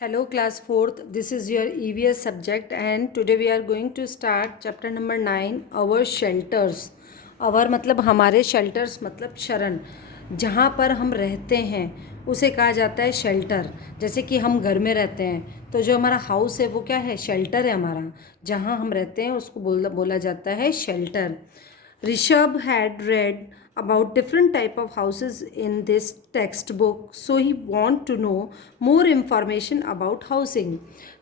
Hello class 4th, this is your EVS subject and today we are going to start chapter number 9 our shelters. our मतलब हमारे shelters मतलब शरण, जहाँ पर हम रहते हैं उसे कहा जाता है शेल्टर। जैसे कि हम घर में रहते हैं तो जो हमारा हाउस है वो क्या है, शेल्टर है हमारा। जहाँ हम रहते हैं उसको बोला जाता है shelter. Rishabh had read about different type of houses in this textbook, so he want to know more information about housing.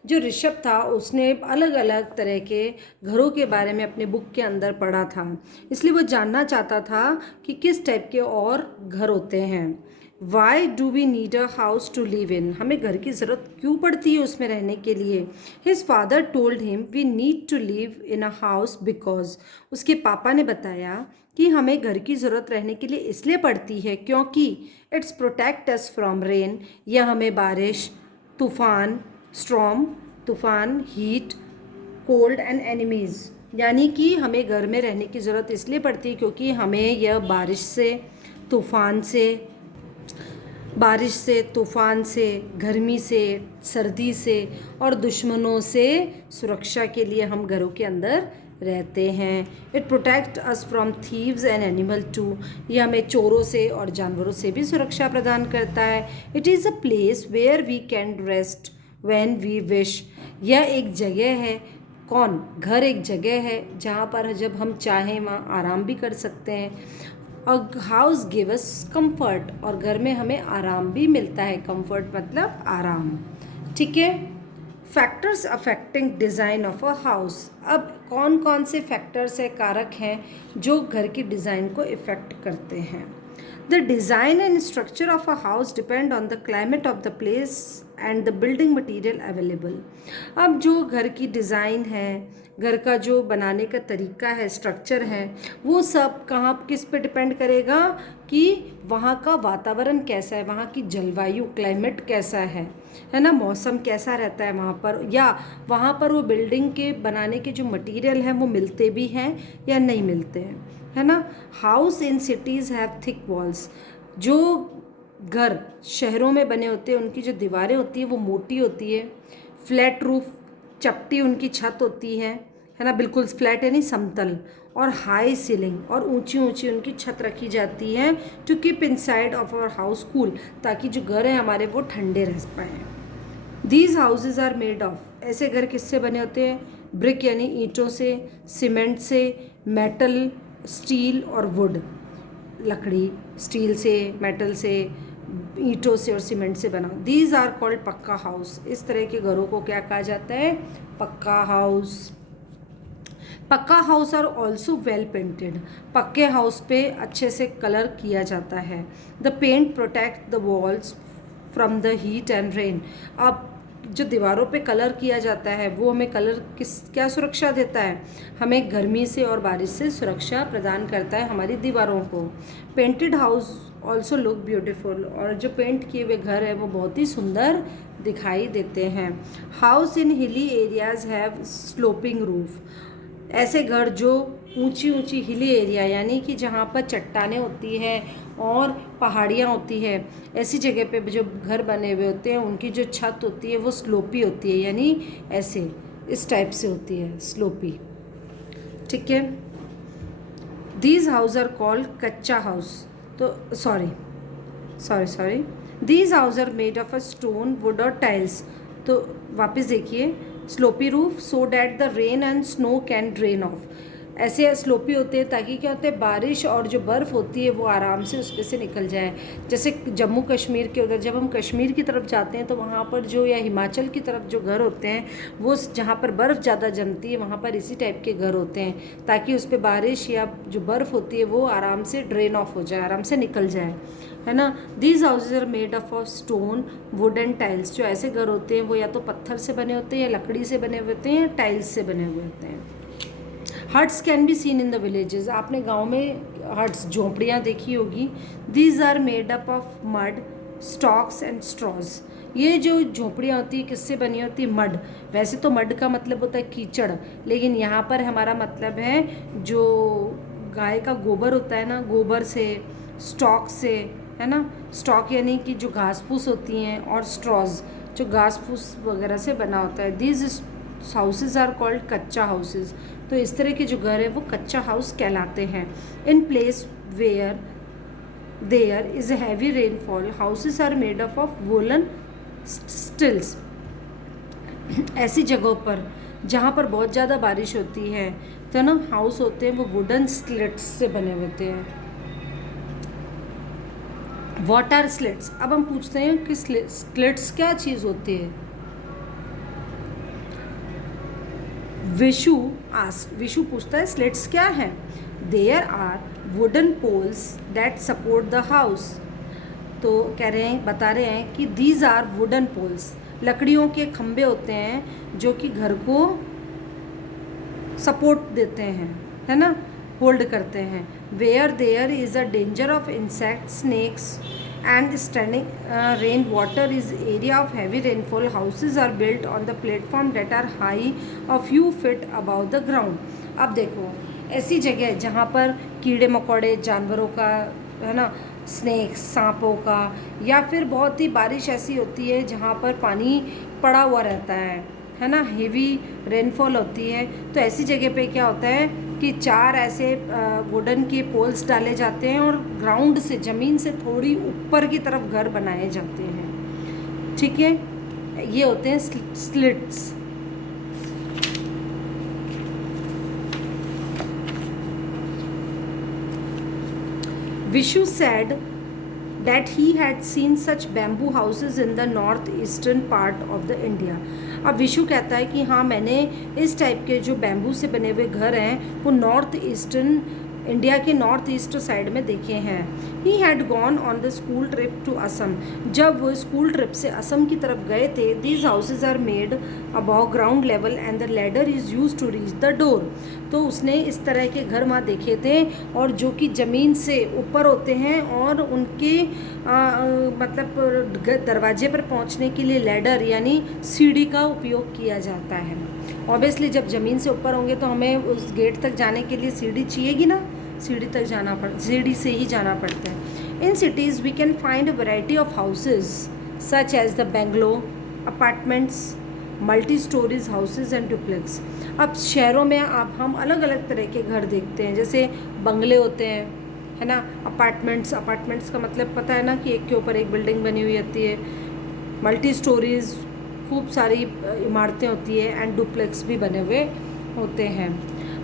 जो ऋषभ था उसने अलग अलग तरह के घरों के बारे में अपने बुक के अंदर पढ़ा था, इसलिए वो जानना चाहता था कि किस टाइप के और घर होते हैं। Why do we need a house to live in, हमें घर की ज़रूरत क्यों पड़ती है उसमें रहने के लिए। His father told him we need to live in a house because, उसके पापा ने बताया कि हमें घर की ज़रूरत रहने के लिए इसलिए पड़ती है क्योंकि it's protect us from rain, यह हमें बारिश, तूफ़ान, स्ट्रॉम तूफ़ान, हीट, कोल्ड एंड एनिमीज़, यानी कि हमें घर में रहने की ज़रूरत इसलिए पड़ती है क्योंकि हमें यह बारिश से, तूफ़ान से, गर्मी से, सर्दी से और दुश्मनों से सुरक्षा के लिए हम घरों के अंदर रहते हैं। It protect us from thieves and animal too, ये हमें चोरों से और जानवरों से भी सुरक्षा प्रदान करता है। It is a place where we can rest when we wish, यह एक जगह है, कौन, घर एक जगह है जहाँ पर जब हम चाहें वहाँ आराम भी कर सकते हैं। A house give us comfort, और घर में हमें आराम भी मिलता है। कंफर्ट मतलब आराम, ठीक है। Factors affecting design of a house, अब कौन कौन से फैक्टर्स है, कारक हैं जो घर की डिज़ाइन को इफ़ेक्ट करते हैं। The design and structure of a house depend on the climate of the place and the building material available. अब जो घर की डिज़ाइन है, घर का जो बनाने का तरीका है, स्ट्रक्चर है, वो सब कहाँ किस पे डिपेंड करेगा कि वहाँ का वातावरण कैसा है, वहाँ की जलवायु, क्लाइमेट कैसा है ना, मौसम कैसा रहता है वहाँ पर, या वहाँ पर वो बिल्डिंग के बनाने के जो मटेरियल हैं वो मिलते भी हैं या नहीं मिलते हैं, है ना। House in cities have thick walls, जो घर शहरों में बने होते हैं उनकी जो दीवारें होती है वो मोटी होती है। फ्लैट रूफ, चपटी उनकी छत होती है ना, बिल्कुल फ्लैट यानी समतल। और हाई सीलिंग, और ऊंची ऊंची उनकी छत रखी जाती है to keep inside of our house cool, ताकि जो घर हैं हमारे वो ठंडे रह पाएँ। These houses are made of, ऐसे घर किससे बने होते हैं, ब्रिक यानी ईंटों से, सीमेंट से, मेटल, स्टील और वुड, लकड़ी, स्टील से, मेटल से, ईंटों से और सीमेंट से बना। दीज आर कॉल्ड पक्का हाउस, इस तरह के घरों को क्या कहा जाता है, pucca house. Pucca house are also well painted, पक्के हाउस पे अच्छे से कलर किया जाता है। The paint protect the walls from the heat and rain, अब जो दीवारों पे कलर किया जाता है वो हमें कलर क्या सुरक्षा देता है, हमें गर्मी से और बारिश से सुरक्षा प्रदान करता है हमारी दीवारों को। Painted house also look beautiful, और जो पेंट किए हुए घर है वो बहुत ही सुंदर दिखाई देते हैं। House in hilly areas have sloping roof, ऐसे घर जो ऊंची ऊंची हिली एरिया यानी कि जहाँ पर चट्टानें होती हैं और पहाड़ियाँ होती है, ऐसी जगह पे जो घर बने हुए होते हैं उनकी जो छत होती है वो स्लोपी होती है, यानी ऐसे इस टाइप से होती है, स्लोपी, ठीक है। These house are called kutcha house, तो sorry these house are made of a stone, wood और टाइल्स, तो वापस देखिए, slopy roof so that the rain and snow can drain off, ऐसे स्लोपी होते हैं ताकि क्या होते हैं, बारिश और जो बर्फ़ होती है वो आराम से उस पर से निकल जाए। जैसे जम्मू कश्मीर के उधर जब हम कश्मीर की तरफ जाते हैं तो वहाँ पर जो, या हिमाचल की तरफ जो घर होते हैं वो जहाँ पर बर्फ़ ज़्यादा जमती है वहाँ पर इसी टाइप के घर होते हैं, ताकि उस पर बारिश या जो बर्फ़ होती है वो आराम से ड्रेन ऑफ हो जाए, आराम से निकल जाए, है ना। These houses are made of stone, wood and tiles, जो ऐसे घर होते हैं वो या तो पत्थर से बने होते हैं या लकड़ी से बने हुए होते हैं या टाइल्स से बने हुए होते हैं। Huts can be seen in the villages, आपने गांव में हट्स, झोंपड़ियाँ देखी होगी। These are made up of mud, stalks and straws, ये जो झोंपड़ियाँ होती है किससे बनी होती है, मड, वैसे तो मड का मतलब होता है कीचड़, लेकिन यहाँ पर हमारा मतलब है जो गाय का गोबर होता है ना, गोबर से, स्टॉक से, है ना, स्टॉक यानी कि जो घास फूस होती हैं, और स्ट्रॉज जो घास फूस वगैरह से बना होता है। दीज हाउसेज आर कॉल्ड कच्चा हाउसेज। तो इस तरह के जो घर है वो कच्चा हाउस कहलाते हैं। In place where there is a heavy rainfall houses are made up of wooden stilts. ऐसी जगहों पर जहाँ पर बहुत ज़्यादा बारिश होती है तो ना हाउस होते हैं वो वुडन स्लिट्स से बने होते हैं। What are stilts? अब हम पूछते हैं कि स्लिट्स क्या चीज़ होती है। विशु पूछता है स्लिट्स क्या है। There are wooden poles that support the house. तो बता रहे हैं कि दीज आर वुडन पोल्स, लकड़ियों के खंभे होते हैं जो कि घर को सपोर्ट देते हैं, है ना, होल्ड करते हैं। Where there is a danger of insect snakes and standing rain water is area of heavy rainfall houses are built on the platform that are high a few feet above the ground. अब देखो ऐसी जगह जहाँ पर कीड़े मकोड़े जानवरों का, है ना, स्नेक्स सांपों का, या फिर बहुत ही बारिश ऐसी होती है जहाँ पर पानी पड़ा हुआ रहता है ना, हेवी रेनफॉल होती है। तो ऐसी जगह पे क्या होता है कि 4 ऐसे वुडन के पोल्स डाले जाते हैं और ग्राउंड से, ज़मीन से थोड़ी ऊपर की तरफ घर बनाए जाते हैं। ठीक है, ये होते हैं slits. Vishu said that he had seen such bamboo houses in the north-eastern part of the India. अब विशु कहता है कि हाँ, मैंने इस टाइप के जो बैम्बू से बने हुए घर हैं वो नॉर्थ ईस्टर्न इंडिया के नॉर्थ ईस्ट साइड में देखे हैं। He had gone on the school trip to Assam. जब वो स्कूल ट्रिप से असम की तरफ गए थे। These houses are made above ground level and the ladder is use to reach the door. तो उसने इस तरह के घर वहाँ देखे थे और जो कि ज़मीन से ऊपर होते हैं और उनके मतलब दरवाजे पर पहुँचने के लिए लैडर यानी सीढ़ी का उपयोग किया जाता है। ऑब्वियसली जब ज़मीन से ऊपर होंगे तो हमें उस गेट तक जाने के लिए सीढ़ी चाहिएगी ना, सीढ़ी से ही जाना पड़ता है। In cities we can find a variety of houses such as the Bangalore apartments, multi storeys houses and duplex. अब शहरों में हम अलग अलग तरह के घर देखते हैं, जैसे बंगले होते हैं, है ना, अपार्टमेंट्स का मतलब पता है ना कि एक के ऊपर एक बिल्डिंग बनी हुई होती है। मल्टी स्टोरीज खूब सारी इमारतें होती है एंड डुप्लेक्स भी बने हुए होते हैं।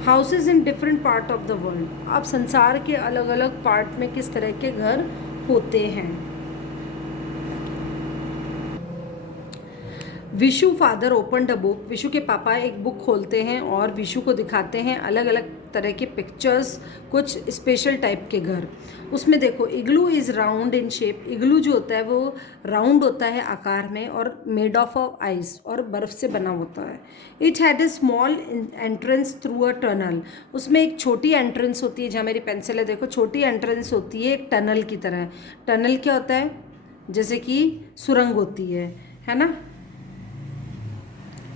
Houses in different part of the world. अब संसार के अलग अलग पार्ट में किस तरह के घर होते हैं। Vishu father open a book. Vishu के पापा एक बुक खोलते हैं और विशु को दिखाते हैं अलग अलग तरह के पिक्चर्स, कुछ स्पेशल टाइप के घर। उसमें देखो, इग्लू इज़ राउंड इन शेप। इग्लू जो होता है वो राउंड होता है आकार में और मेड ऑफ आइस और बर्फ़ से बना होता है। It had a small entrance through a tunnel. उसमें एक छोटी एंट्रेंस होती है, जहाँ मेरी पेंसिल है देखो, छोटी एंट्रेंस होती है एक टनल की तरह। टनल क्या होता है? जैसे कि सुरंग होती है ना।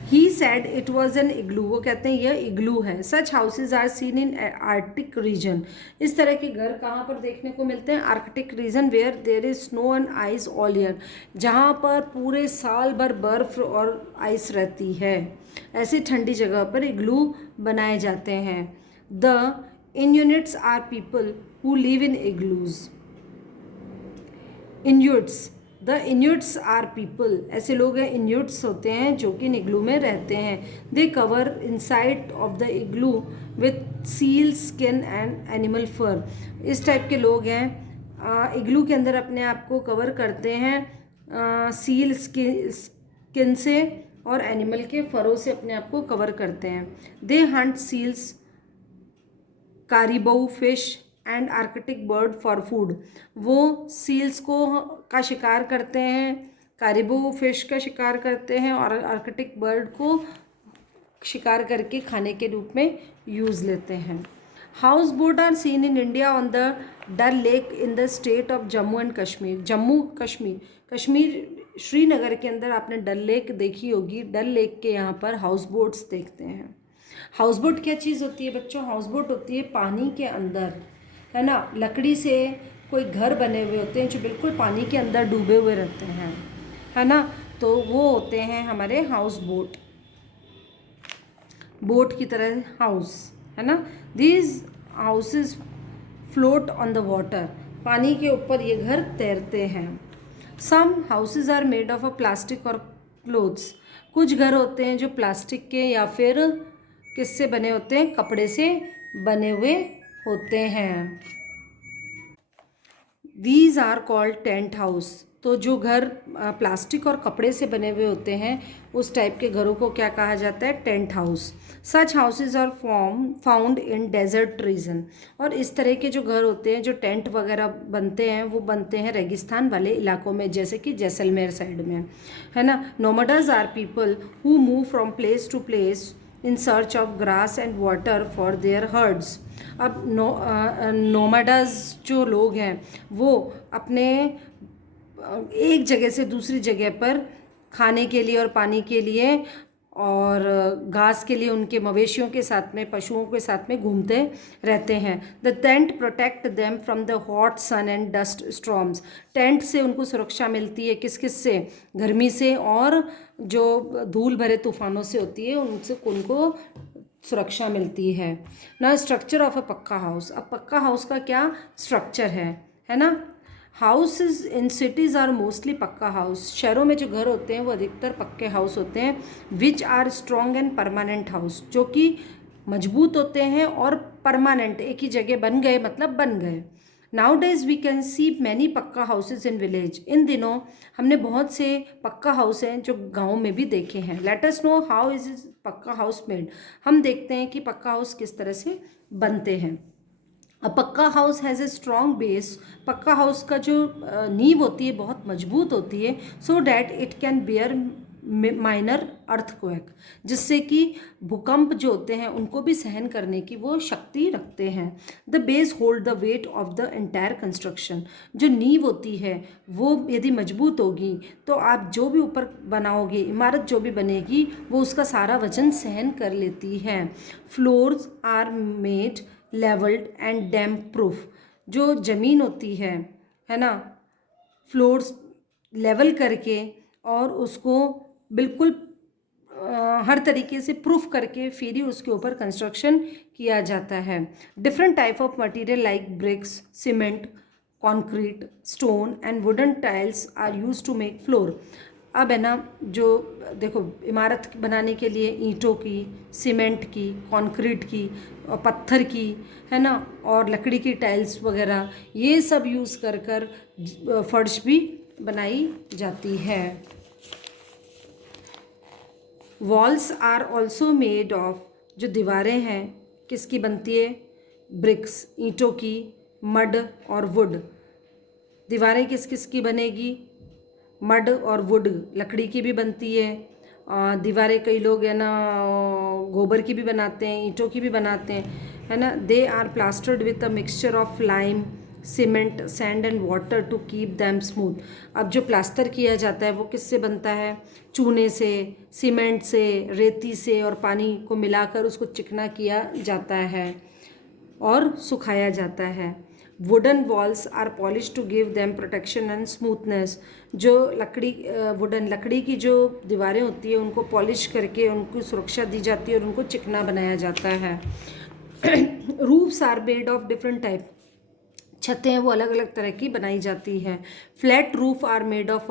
He said it was an igloo। वो कहते हैं यह इग्लू है। Such houses are seen in Arctic region। इस तरह के घर कहाँ पर देखने को मिलते हैं? Arctic region where there is snow and ice all year। जहाँ पर पूरे साल भर बर्फ और आइस रहती है, ऐसी ठंडी जगह पर इग्लू बनाए जाते हैं। The Inuits are people who live in igloos। Inuits, the Inuits are people, ऐसे लोग हैं इन्यूट्स होते हैं जो कि इग्लू में रहते हैं। They cover inside of the igloo with seal skin and animal fur. इस टाइप के लोग हैं, इग्लू के अंदर अपने आप को कवर करते हैं सील स्किन से और एनिमल के फरों से अपने आप को कवर करते हैं। They hunt seals, caribou fish and arctic bird for food. वो सील्स का शिकार करते हैं, कारीबो फिश का शिकार करते हैं और आर्कटिक बर्ड को शिकार करके खाने के रूप में यूज़ लेते हैं। House boat are seen in India on the Dal Lake in the state of Jammu and Kashmir. Jammu Kashmir Srinagar के अंदर आपने डल लेक देखी होगी। डल लेक के यहाँ पर हाउस बोट्स देखते हैं। हाउस बोट क्या चीज़ होती है बच्चों? हाउस बोट होती है पानी के अंदर, है ना, लकड़ी से कोई घर बने हुए होते हैं जो बिल्कुल पानी के अंदर डूबे हुए रहते हैं, है ना। तो वो होते हैं हमारे हाउस बोट, बोट की तरह हाउस, है ना। These houses float on the water, पानी के ऊपर ये घर तैरते हैं। Some houses are made of a plastic और क्लोथ्स, कुछ घर होते हैं जो प्लास्टिक के या फिर किससे बने होते हैं, कपड़े से बने हुए होते हैं। These are called tent house, तो जो घर प्लास्टिक और कपड़े से बने हुए होते हैं उस टाइप के घरों को क्या कहा जाता है, tent house. Such houses are found in desert region, और इस तरह के जो घर होते हैं जो टेंट वगैरह बनते हैं वो बनते हैं रेगिस्तान वाले इलाकों में, जैसे कि जैसलमेर साइड में, है ना। Nomads are people who move from place to place in search of grass and water for their herds. अब नोमैड्स जो लोग हैं वो अपने एक जगह से दूसरी जगह पर खाने के लिए और पानी के लिए और घास के लिए उनके मवेशियों के साथ में, पशुओं के साथ में घूमते रहते हैं। The tent protect them from the hot sun and dust storms, tent से उनको सुरक्षा मिलती है, किस किस से, गर्मी से और जो धूल भरे तूफानों से होती है उनसे उनको सुरक्षा मिलती है ना। Structure of a pucca house, अब पक्का हाउस का क्या स्ट्रक्चर है ना। Houses in cities are mostly pucca house, शहरों में जो घर होते हैं वो अधिकतर पक्के हाउस होते हैं। Which are strong and permanent house, जो कि मजबूत होते हैं और परमानेंट, एक ही जगह बन गए मतलब बन गए। Nowadays we can see many pucca houses in village, इन दिनों हमने बहुत से पक्का हाउस हैं जो गाँव में भी देखे हैं। Let us know how is पक्का हाउस मेड, हम देखते हैं कि पक्का हाउस किस तरह से बनते हैं। A pucca house has a strong base, पक्का हाउस का जो नींव होती है बहुत मजबूत होती है, so that it can bear minor earthquake, जिससे कि भूकंप जो होते हैं उनको भी सहन करने की वो शक्ति रखते हैं। The base hold the weight of the entire construction, जो नींव होती है वो यदि मजबूत होगी तो आप जो भी ऊपर बनाओगे, इमारत जो भी बनेगी वो उसका सारा वजन सहन कर लेती है। Floors are made levelled and damp proof, जो ज़मीन होती है ना, फ्लोर्स लेवल करके और उसको बिल्कुल हर तरीके से प्रूफ करके फिर ही उसके ऊपर कंस्ट्रक्शन किया जाता है। Different type of material like bricks, cement, concrete, stone and wooden tiles are use to make floor. अब है ना, जो देखो इमारत बनाने के लिए ईंटों की, सीमेंट की, कंक्रीट की और पत्थर की, है ना, और लकड़ी की टाइल्स वगैरह ये सब यूज़ कर कर फर्श भी बनाई जाती है। Walls are also made of, जो दीवारें हैं किसकी बनती है, ब्रिक्स, ईंटों की, मड और वुड। दीवारें किस किस की बनेगी, मड और वुड, लकड़ी की भी बनती है। दीवारें कई लोग है ना गोबर की भी बनाते हैं, ईंटों की भी बनाते हैं, है ना। They are plastered with a mixture of lime, cement, sand and water to keep them smooth. अब जो प्लास्टर किया जाता है वो किससे बनता है, चूने से, सीमेंट से, रेती से और पानी को मिलाकर उसको चिकना किया जाता है और सुखाया जाता है। Wooden walls are polish to give them protection and smoothness, जो वुडन लकड़ी की जो दीवारें होती है उनको पॉलिश करके उनको सुरक्षा दी जाती है और उनको चिकना बनाया जाता है। Roofs are made of different type, छतें हैं वो अलग अलग तरह की बनाई जाती हैं। Flat roof are made of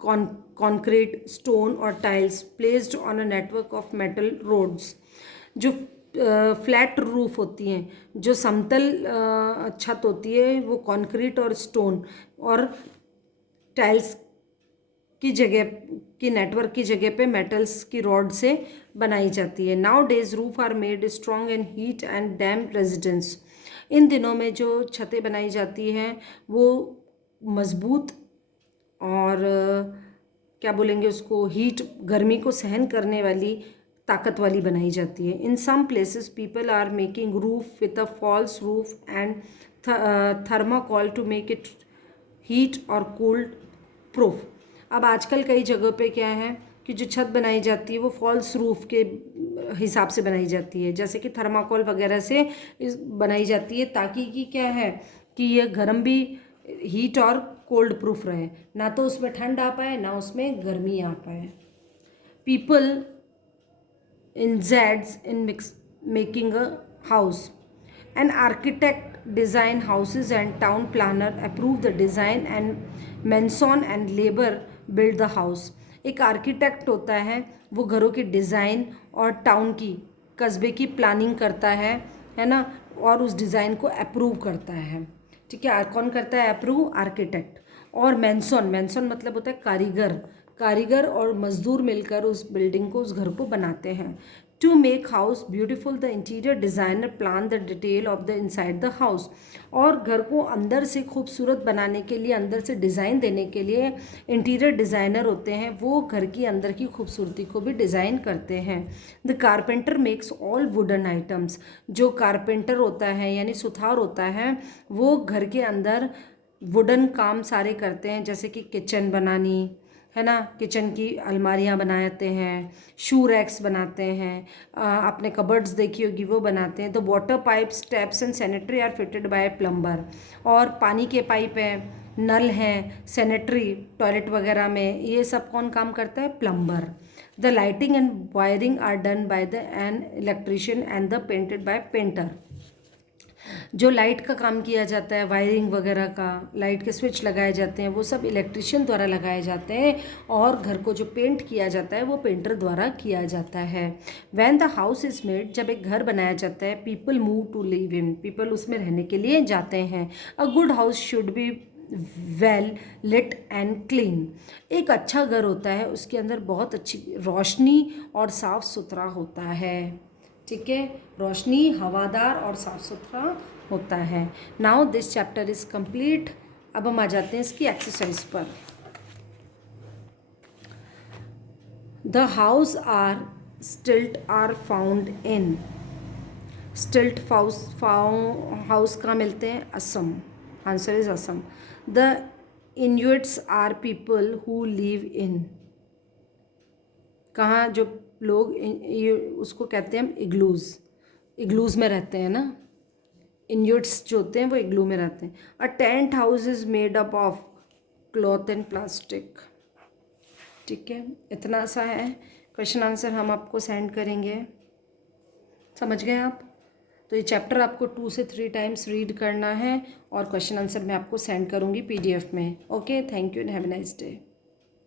concrete, stone और tiles placed on a network of metal rods. जो फ्लैट रूफ होती हैं, जो समतल छत होती है वो कंक्रीट और स्टोन और टाइल्स की जगह की नेटवर्क की जगह पे मेटल्स की रॉड से बनाई जाती है। Nowadays roof are made strong and heat and damp residence, इन दिनों में जो छतें बनाई जाती हैं वो मज़बूत और क्या बोलेंगे उसको, हीट, गर्मी को सहन करने वाली, ताकत वाली बनाई जाती है। In some places people are making roof with a false roof and thermocol to make it heat और कोल्ड प्रूफ। अब आजकल कई जगहों पे क्या है कि जो छत बनाई जाती है वो फॉल्स रूफ के हिसाब से बनाई जाती है, जैसे कि थर्माकोल वगैरह से बनाई जाती है, ताकि कि क्या है कि ये गर्म भी, हीट और कोल्ड प्रूफ रहे, ना तो उसमें ठंड आ पाए ना उसमें गर्मी आ पाए. People invest in making a house. An architect design houses and town planner approve the design and mason and labor build the house. एक आर्किटेक्ट होता है, वो घरों की डिज़ाइन और टाउन की, कस्बे की प्लानिंग करता है ना, और उस डिज़ाइन को अप्रूव करता है. ठीक है, कौन करता है अप्रूव? आर्किटेक्ट. और मैंसन, मैंसन मतलब होता है कारीगर, कारीगर और मजदूर मिलकर उस बिल्डिंग को, उस घर को बनाते हैं. To make house beautiful the interior designer plan the detail of the inside the house. और घर को अंदर से खूबसूरत बनाने के लिए, अंदर से डिज़ाइन देने के लिए इंटीरियर डिज़ाइनर होते हैं, वो घर की अंदर की खूबसूरती को भी डिज़ाइन करते हैं. The carpenter makes all wooden items. जो कारपेंटर होता है यानी सुथार होता है, वो घर के अंदर वुडन काम सारे करते हैं, जैसे कि किचन बनानी है ना, किचन की अलमारियाँ बनाते हैं, शू रैक्स बनाते हैं, आपने कबर्ड्स देखी होगी वो बनाते हैं. The water pipes, taps and sanitary are fitted by plumber. और पानी के पाइप हैं, नल हैं, सैनिटरी टॉयलेट वगैरह में, ये सब कौन काम करता है? Plumber. The lighting and wiring are done by the an electrician and the painted by painter. जो लाइट का काम किया जाता है, वायरिंग वगैरह का, लाइट के स्विच लगाए जाते हैं, वो सब इलेक्ट्रिशियन द्वारा लगाए जाते हैं. और घर को जो पेंट किया जाता है वो पेंटर द्वारा किया जाता है. When the house is made, जब एक घर बनाया जाता है, people move to live in, people उसमें रहने के लिए जाते हैं. A good house should be well lit and clean. एक अच्छा घर होता है, उसके अंदर बहुत अच्छी रोशनी और साफ़ सुथरा होता है. ठीक है, रोशनी, हवादार और साफ़ सुथरा होता है. Now this chapter is complete. अब हम आ जाते हैं इसकी एक्सरसाइज पर. The house are stilt are found in. Stilt house कहाँ मिलते हैं? Assam. Answer is Assam. The Inuits are people who live in. कहाँ जो लोग, ये उसको कहते हैं हम इग्लूज़. इग्लूज़ में रहते हैं ना, इन्यूट्स जो होते हैं वो इग्लू में रहते हैं. A tent house is made up of cloth and plastic. ठीक है, इतना सा है. क्वेश्चन आंसर हम आपको सेंड करेंगे. समझ गए आप? तो ये चैप्टर आपको 2 से 3 टाइम्स रीड करना है और क्वेश्चन आंसर मैं आपको सेंड करूँगी PDF में. Okay, thank you and have a nice day.